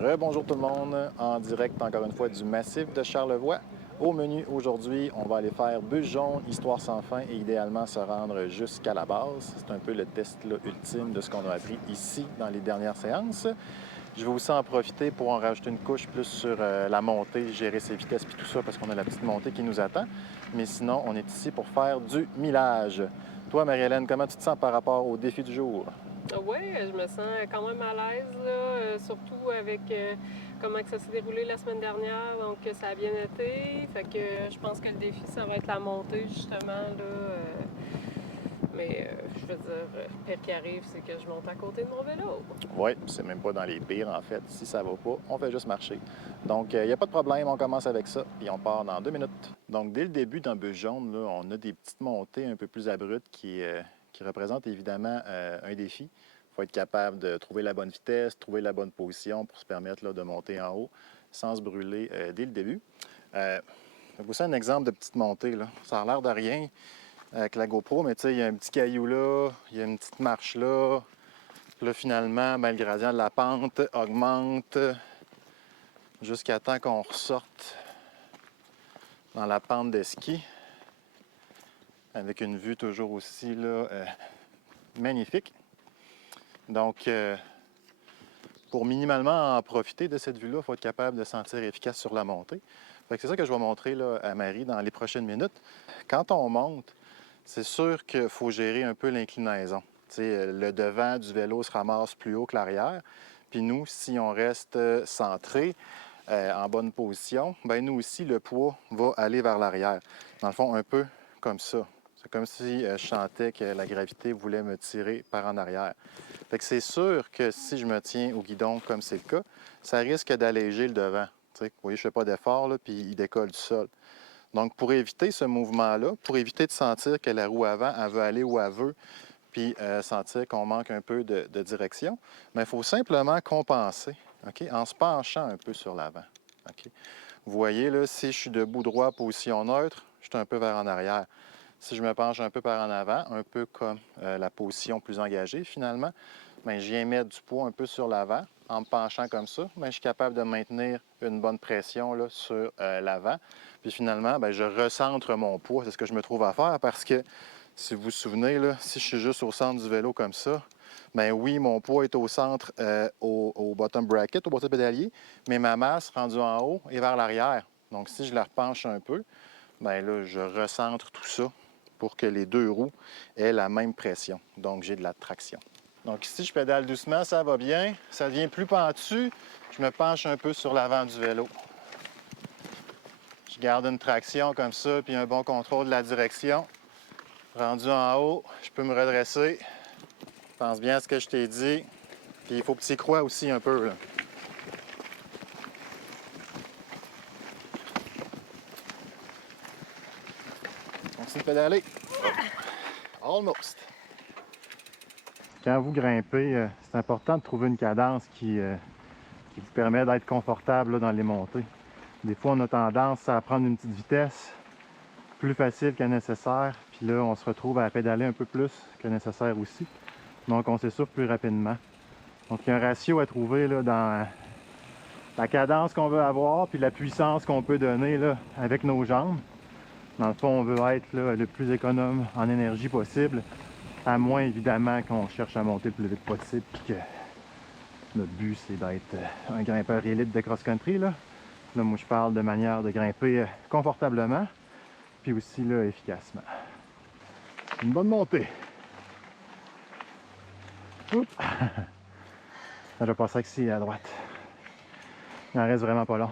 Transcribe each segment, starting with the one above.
Rebonjour tout le monde, en direct encore une fois du massif de Charlevoix. Au menu aujourd'hui, on va aller faire bûche jaune, histoire sans fin et idéalement se rendre jusqu'à la base. C'est un peu le test là, ultime de ce qu'on a appris ici dans les dernières séances. Je vais aussi en profiter pour en rajouter une couche plus sur la montée, gérer ses vitesses puis tout ça parce qu'on a la petite montée qui nous attend. Mais sinon, on est ici pour faire du millage. Toi, Marie-Hélène, comment tu te sens par rapport au défi du jour? Oui, je me sens quand même à l'aise, surtout avec comment que ça s'est déroulé la semaine dernière. Donc, ça a bien été. Fait que je pense que le défi, ça va être la montée, justement. Je veux dire, le pire qui arrive, c'est que je monte à côté de mon vélo. Oui, c'est même pas dans les pires, en fait. Si ça va pas, on fait juste marcher. Donc, il n'y a pas de problème, on commence avec ça, puis on part dans 2 minutes. Donc, dès le début d'un bûche jaune, là, on a des petites montées un peu plus abruptes qui représentent évidemment un défi. Il faut être capable de trouver la bonne vitesse, trouver la bonne position pour se permettre là, de monter en haut sans se brûler dès le début. Voici un exemple de petite montée. Là. Ça a l'air de rien avec la GoPro, mais tu sais, il y a un petit caillou là, il y a une petite marche là. Puis là, finalement, le gradient de la pente augmente jusqu'à temps qu'on ressorte dans la pente de ski avec une vue toujours aussi là, magnifique. Donc, pour minimalement en profiter de cette vue-là, il faut être capable de se sentir efficace sur la montée. C'est ça que je vais montrer là, à Marie dans les prochaines minutes. Quand on monte, c'est sûr qu'il faut gérer un peu l'inclinaison. Le devant du vélo se ramasse plus haut que l'arrière. Puis nous, si on reste centré, en bonne position, bien nous aussi, le poids va aller vers l'arrière. Dans le fond, un peu comme ça. C'est comme si je sentais que la gravité voulait me tirer par en arrière. Fait que c'est sûr que si je me tiens au guidon comme c'est le cas, ça risque d'alléger le devant. Vous voyez, je ne fais pas d'effort, là, puis il décolle du sol. Donc, pour éviter ce mouvement-là, pour éviter de sentir que la roue avant, elle veut aller où elle veut, puis sentir qu'on manque un peu de direction, mais il faut simplement compenser, OK, en se penchant un peu sur l'avant. OK? Vous voyez, là, si je suis debout droit, position neutre, je suis un peu vers en arrière. Si je me penche un peu par en avant, un peu comme la position plus engagée finalement, bien, je viens mettre du poids un peu sur l'avant. En me penchant comme ça, bien, je suis capable de maintenir une bonne pression là, sur l'avant. Puis finalement, bien, je recentre mon poids. C'est ce que je me trouve à faire parce que, si vous vous souvenez, là, si je suis juste au centre du vélo comme ça, bien oui, mon poids est au centre, au bottom bracket, au bottom pédalier, mais ma masse rendue en haut est vers l'arrière. Donc, si je la repenche un peu, bien là, je recentre tout ça pour que les deux roues aient la même pression. Donc, j'ai de la traction. Donc ici, je pédale doucement, ça va bien. Ça devient plus pentu. Je me penche un peu sur l'avant du vélo. Je garde une traction comme ça, puis un bon contrôle de la direction. Rendu en haut, je peux me redresser. Pense bien à ce que je t'ai dit. Puis il faut que tu y crois aussi un peu. Là. On continue de pédaler. Almost. Quand vous grimpez, c'est important de trouver une cadence qui vous permet d'être confortable là, dans les montées. Des fois, on a tendance à prendre une petite vitesse plus facile que nécessaire, puis là, on se retrouve à pédaler un peu plus que nécessaire aussi. Donc, on s'essouffle plus rapidement. Donc, il y a un ratio à trouver là, dans la cadence qu'on veut avoir, puis la puissance qu'on peut donner là, avec nos jambes. Dans le fond, on veut être là, le plus économe en énergie possible, à moins évidemment qu'on cherche à monter le plus vite possible, puis que notre but, c'est d'être un grimpeur élite de cross-country. Là, moi, je parle de manière de grimper confortablement, puis aussi là, efficacement. Une bonne montée. Oups. Ça va passer ici à droite. Il en reste vraiment pas long.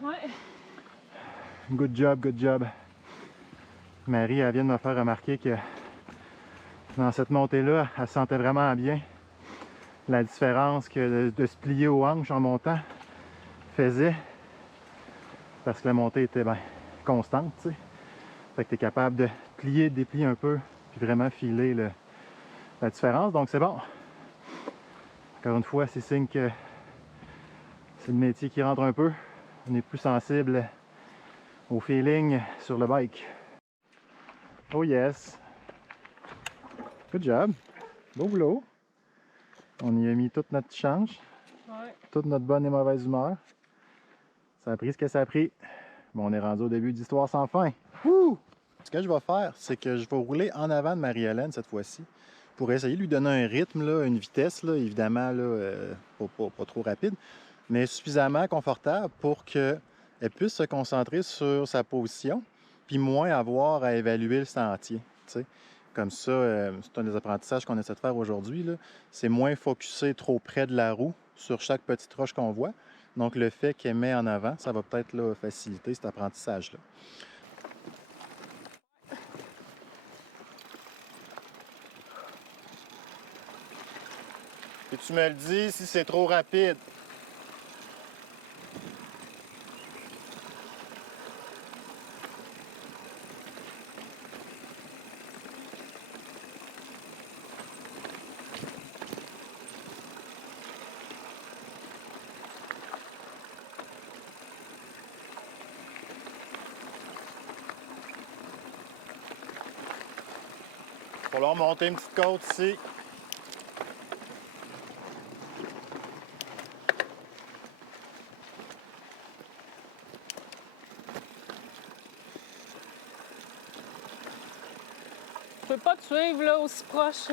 Ouais. Good job, good job. Marie, elle vient de me faire remarquer que dans cette montée-là, elle sentait vraiment bien la différence que de se plier aux hanches en montant faisait. Parce que la montée était constante, tu sais. Fait que tu es capable de plier, de déplier un peu, puis vraiment filer la différence. Donc c'est bon. Encore une fois, c'est signe que c'est le métier qui rentre un peu. On est plus sensible au feeling sur le bike. Oh yes! Good job! Beau boulot! On y a mis toute notre change. Ouais. toute notre bonne et mauvaise humeur. Ça a pris ce que ça a pris. Bon, on est rendu au début d'Histoire sans fin. Wouh! Ce que je vais faire, c'est que je vais rouler en avant de Marie-Hélène cette fois-ci pour essayer de lui donner un rythme, là, une vitesse, là, évidemment, là, pas trop rapide, mais suffisamment confortable pour qu'elle puisse se concentrer sur sa position, puis moins avoir à évaluer le sentier. T'sais. Comme ça, c'est un des apprentissages qu'on essaie de faire aujourd'hui. C'est moins focusser trop près de la roue sur chaque petite roche qu'on voit. Donc, le fait qu'elle met en avant, ça va peut-être là, faciliter cet apprentissage-là. Et tu me le dis si c'est trop rapide. Il va falloir monter une petite côte ici. Je peux pas te suivre là, aussi proche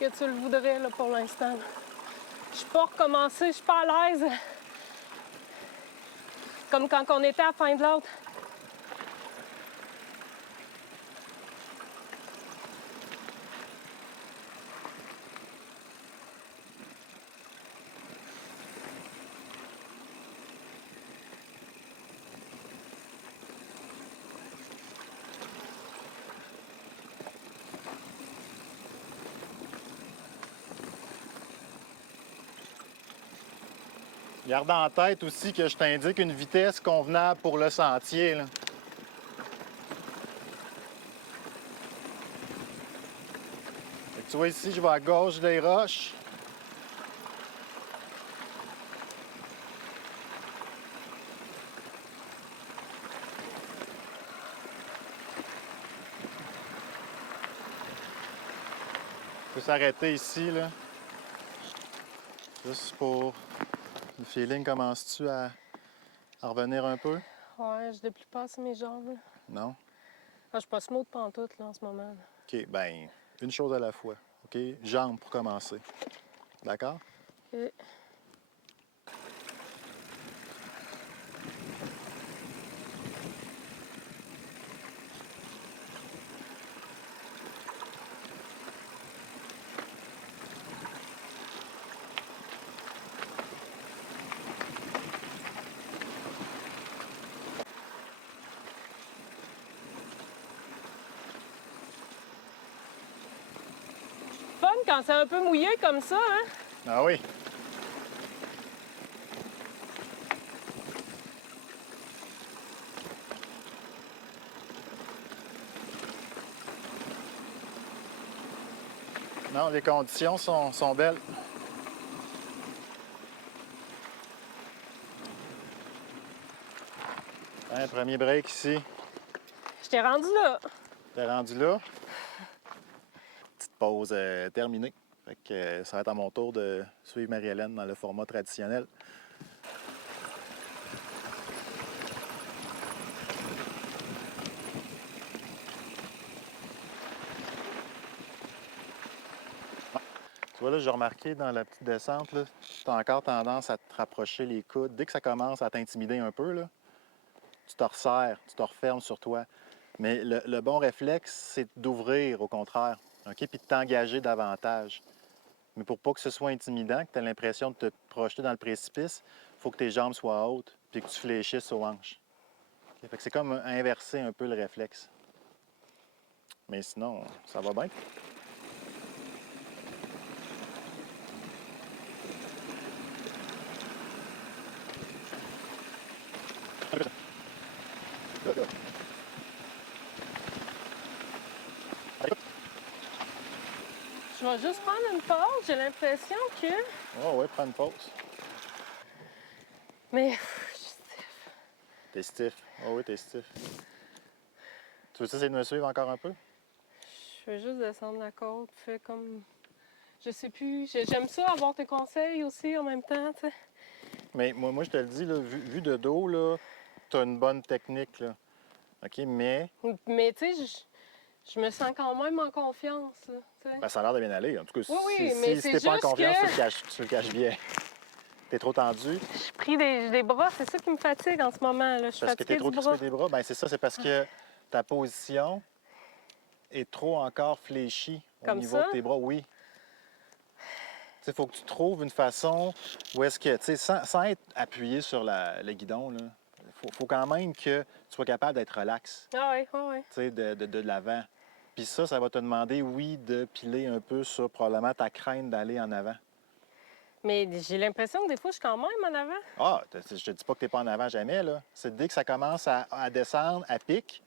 que tu le voudrais là, pour l'instant. Je suis pas recommencée, je suis pas à l'aise. Comme quand on était à la fin de l'autre. Garde en tête aussi que je t'indique une vitesse convenable pour le sentier. Là. Fait que tu vois ici, je vais à gauche des roches. Je peux s'arrêter ici, là. Juste pour... Le feeling, commences-tu à revenir un peu? Ouais, je déplie pas assez mes jambes. Là. Non? Ah, je suis pas smooth pantoute là, en ce moment. Là. OK, ben, une chose à la fois. OK? Jambes pour commencer. D'accord? Ok. Fun quand c'est un peu mouillé comme ça, hein? Ah oui. Non, les conditions sont belles. Hein, premier break ici. Je t'ai rendu là. T'es rendu là. Petite pause terminée. Fait que, ça va être à mon tour de suivre Marie-Hélène dans le format traditionnel. Tu vois, là, j'ai remarqué dans la petite descente, tu as encore tendance à te rapprocher les coudes. Dès que ça commence à t'intimider un peu, là, tu te resserres, tu te refermes sur toi. Mais le bon réflexe, c'est d'ouvrir, au contraire, OK? Puis de t'engager davantage. Mais pour pas que ce soit intimidant, que tu aies l'impression de te projeter dans le précipice, il faut que tes jambes soient hautes puis que tu fléchisses aux hanches. OK? Fait que c'est comme inverser un peu le réflexe. Mais sinon, ça va bien. Je vais juste prendre une pause. J'ai l'impression que. Oh ouais, prends une pause. Mais. T'es stiff. Oh oui, t'es stiff. Tu veux essayer de me suivre encore un peu? Je vais juste descendre la côte. Fais comme. Je sais plus. J'aime ça, avoir tes conseils aussi en même temps, tu sais. Mais moi, je te le dis, là, vu de dos, là, tu as une bonne technique. Là. OK, mais Mais tu sais, je me sens quand même en confiance, là, tu sais. ben, ça a l'air de bien aller. En tout cas, Oui, si, oui, mais si c'est t'es pas en juste confiance, que tu le caches bien. T'es trop tendu. j'ai pris des bras, c'est ça qui me fatigue en ce moment, là. Je suis Parce que t'es fatiguée trop du crispé bras. des bras. Ben, c'est ça, c'est parce que ta position est trop encore fléchie au Comme niveau de ça. tes bras. Oui. Il faut que tu trouves une façon où est-ce que, tu sais, sans être appuyé sur le guidon, il faut quand même que tu sois capable d'être relax, Ah oui, oui, oui. tu sais, de l'avant. Puis ça va te demander, oui, de piler un peu sur probablement ta crainte d'aller en avant. Mais j'ai l'impression que des fois, je suis quand même en avant. Ah, je te dis pas que tu n'es pas en avant jamais, là. C'est dès que ça commence à descendre à pic,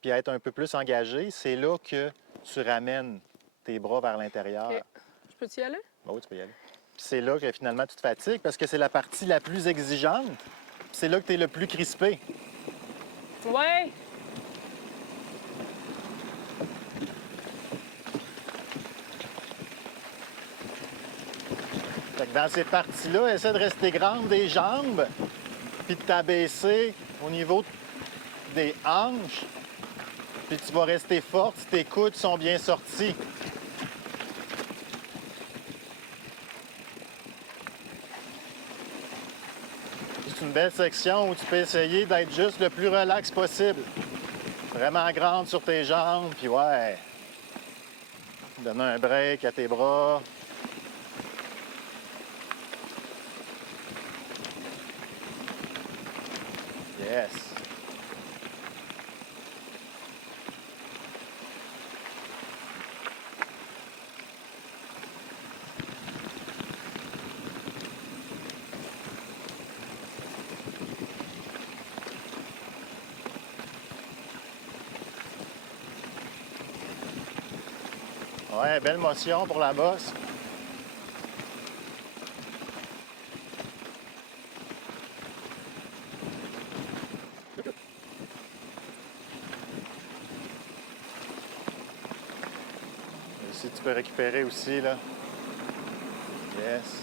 puis à être un peu plus engagé, c'est là que tu ramènes tes bras vers l'intérieur. OK. Je peux-tu y aller? Ben oui, tu peux y aller. Puis c'est là que finalement tu te fatigues parce que c'est la partie la plus exigeante. Puis c'est là que tu es le plus crispé. Ouais. Fait que dans ces parties-là, essaie de rester grande des jambes, puis de t'abaisser au niveau des hanches. Puis tu vas rester forte si tes coudes sont bien sortis. C'est une belle section où tu peux essayer d'être juste le plus relax possible. Vraiment grande sur tes jambes, puis ouais, donner un break à tes bras. Yes. Ouais, belle motion pour la bosse. Ici, tu peux récupérer aussi, là. Yes.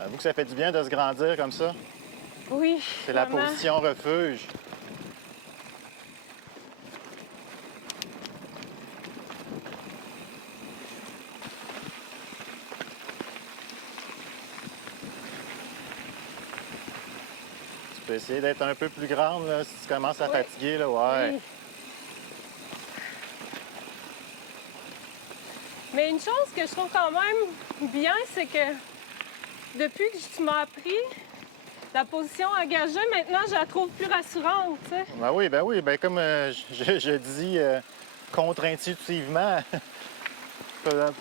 Avoue que ça fait du bien de se grandir comme ça. Oui, C'est la vraiment. position refuge. Tu peux essayer d'être un peu plus grande, là, si tu commences à Oui. fatiguer, là, ouais. Oui. Mais une chose que je trouve quand même bien, c'est que depuis que tu m'as appris la position engagée, maintenant, je la trouve plus rassurante, tu sais. Ben oui, ben comme je dis contre-intuitivement,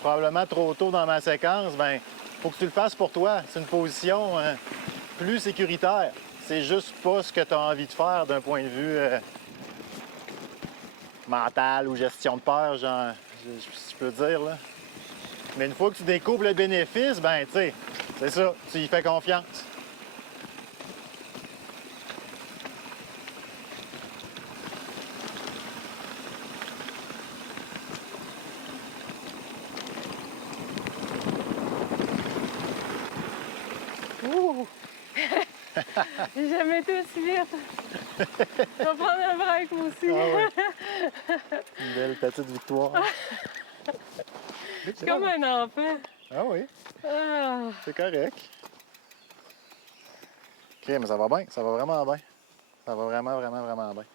probablement trop tôt dans ma séquence, ben faut que tu le fasses pour toi. C'est une position plus sécuritaire. C'est juste pas ce que tu as envie de faire d'un point de vue mental ou gestion de peur, genre, si je peux dire, là. Mais une fois que tu découvres le bénéfice, ben, tu sais, c'est ça, tu y fais confiance. Ouh! J'ai jamais été aussi vite. Je vais prendre un break, moi aussi. Ah ouais. Une belle petite victoire. Je suis comme un enfant. Ah oui, Ah. c'est correct. OK, mais ça va bien, ça va vraiment bien. Ça va vraiment, vraiment, vraiment bien.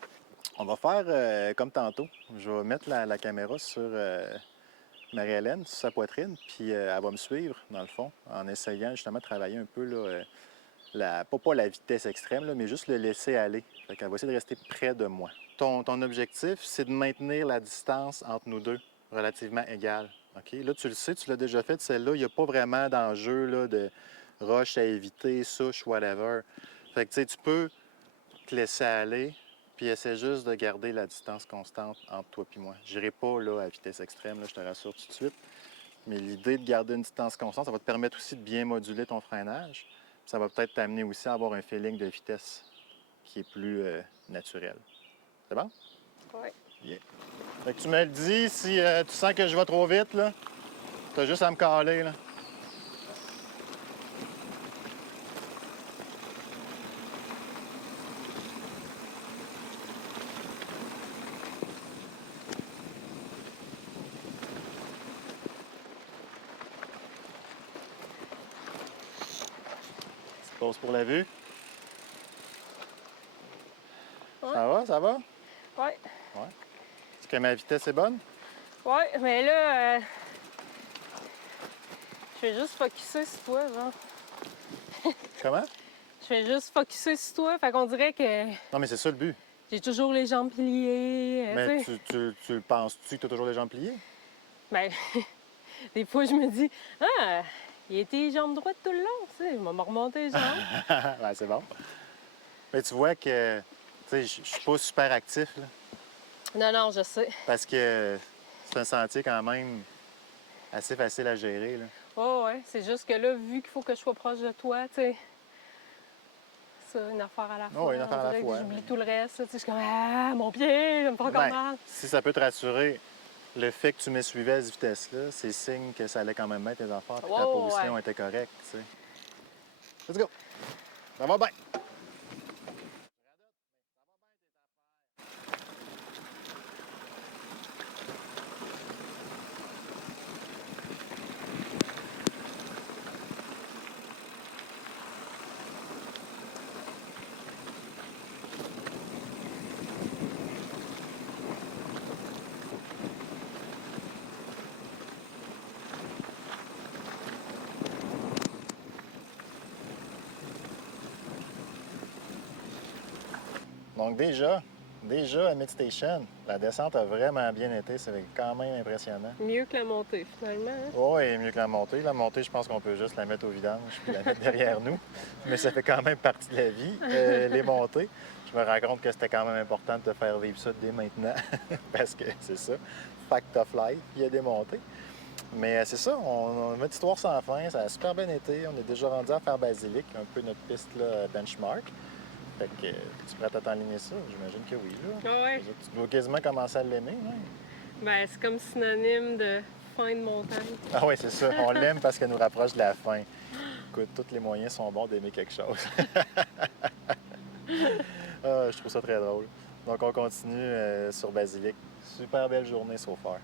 On va faire comme tantôt. Je vais mettre la caméra sur Marie-Hélène, sur sa poitrine, puis elle va me suivre, dans le fond, en essayant justement de travailler un peu, là, pas la vitesse extrême, là, mais juste le laisser aller. Fait qu'elle va essayer de rester près de moi. Ton objectif, c'est de maintenir la distance entre nous deux relativement égale. OK? Là, tu le sais, tu l'as déjà fait, celle-là, il n'y a pas vraiment d'enjeu là, de roche à éviter, souche, whatever. Fait que tu sais, tu peux te laisser aller, puis essaie juste de garder la distance constante entre toi et moi. Je n'irai pas là, à vitesse extrême, là, je te rassure tout de suite. Mais l'idée de garder une distance constante, ça va te permettre aussi de bien moduler ton freinage. Puis ça va peut-être t'amener aussi à avoir un feeling de vitesse qui est plus naturel. C'est bon? Oui. Yeah. Fait que tu me le dis si tu sens que je vais trop vite, là. T'as juste à me caler, là. Tu poses pour la vue. Ouais. Ça va, ça va? Ouais. Ouais. Est-ce que ma vitesse est bonne? Ouais, mais là, je vais juste focusser sur toi, genre. Comment? Je vais juste focusser sur toi, fait qu'on dirait que Non, mais c'est ça le but. j'ai toujours les jambes pliées, Mais tu sais. tu le penses-tu que tu as toujours les jambes pliées? Ben, des fois, je me dis, ah, il était les jambes droites tout le long, tu sais, il m'a remonté les jambes. Ben, c'est bon. Mais tu vois que, tu sais, je suis pas super actif, là, Non, non, je sais. parce que c'est un sentier quand même assez facile à gérer, là. Ouais, ouais, c'est juste que là, vu qu'il faut que je sois proche de toi, tu sais, ça, une affaire à la fois. Ouais, une affaire On à la dirait fois, que j'oublie mais- tout le reste, tu sais, je suis comme, ah, mon pied, il me fait encore Ben, mal. si ça peut te rassurer, le fait que tu me suivais à cette vitesse-là, c'est signe que ça allait quand même bien tes affaires, puis que ta Ouais, position ouais. était correcte, tu sais. Let's go! Ça va bien! Donc déjà à Midstation, la descente a vraiment bien été, c'est quand même impressionnant. Mieux que la montée, finalement. Hein? Oh, et mieux que la montée. La montée, je pense qu'on peut juste la mettre au vidange puis la mettre derrière nous. Mais ça fait quand même partie de la vie. Les montées, je me rends compte que c'était quand même important de te faire vivre ça dès maintenant. Parce que c'est ça, fact of life, il y a des montées. Mais c'est ça, on a une histoire sans fin, ça a super bien été. On est déjà rendu à faire Basilic, un peu notre piste là, benchmark. Fait que tu prêtes à t'enligner ça? J'imagine que oui, là. Ah ouais. Tu dois quasiment commencer à l'aimer, ouais. Ben, c'est comme synonyme de fin de montagne. Ah oui, c'est ça. On l'aime parce qu'elle nous rapproche de la fin. Écoute, tous les moyens sont bons d'aimer quelque chose. Ah, je trouve ça très drôle. Donc, on continue sur Basilic. Super belle journée so far.